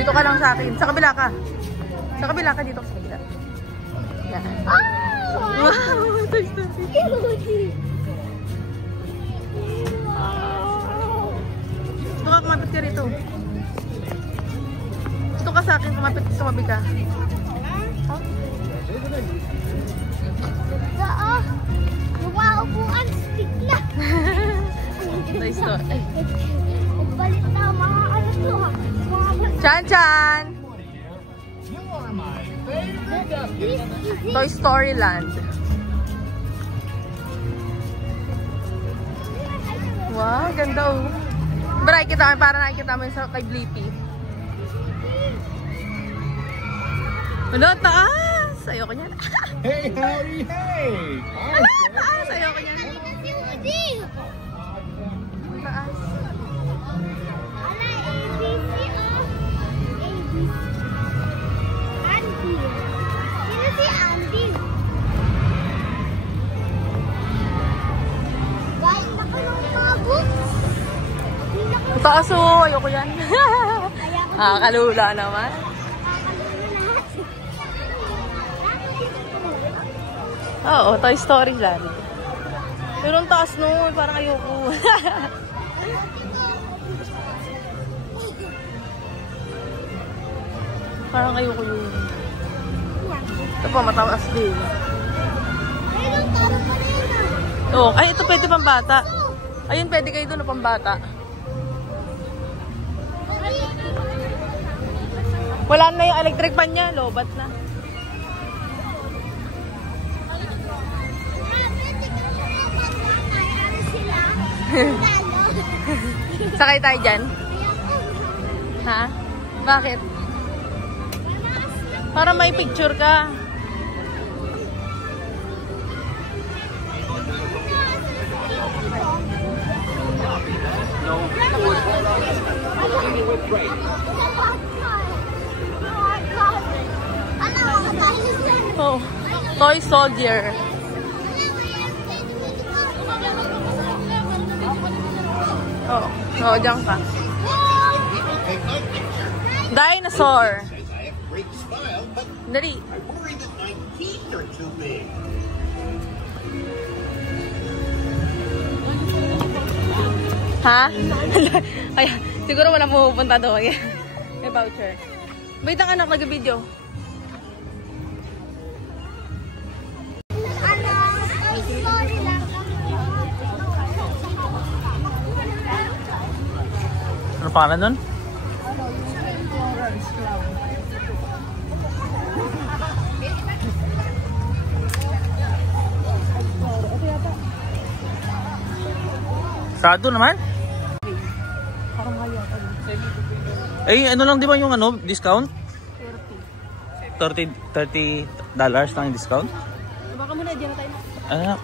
Dito ka lang sa akin. Sa kabila ka. Sa kabila ka, dito sa kabila. Yan. Wow! Toy Story. Dito ka, kumapit ka rito. Dito ka sa akin, kumapit ka, tumabi ka. Mukaupuan, stick na. Toy Story. Balit na, mga ano to ha. Chan-chan! Toy Story Land. Wow, ganda oh. Para nakikita mo yung sa kay Blippi. Ano, taas! Ayoko niyan. Hey, howdy, hey! Ano, taas! Ayoko niyan. Taas. Taas oh! Ayoko yan. Kalula naman. Oo, Toy Story Land. Pero ang taas no, parang ayoko. Parang ayoko yun. Ito pa, mataas din. Oo, ay ito pwede pang bata. Ayun, pwede kayo doon na pang bata. Wala na yung electric fan niya, lobat na. Sakay tayo dyan? Ha? Bakit? Para may picture ka. Oh, Toy Soldier. Oh, dyan ka. Dinosaur. Dali. Ha? Ay, siguro walang pupunta doon. May voucher. Wait ang anak, nag-video. Ano pangalan nun? Sarado naman? Eh, ano lang di ba yung ano, discount? 30 $30 lang yung discount? Baka muna, dyan tayo. Ano?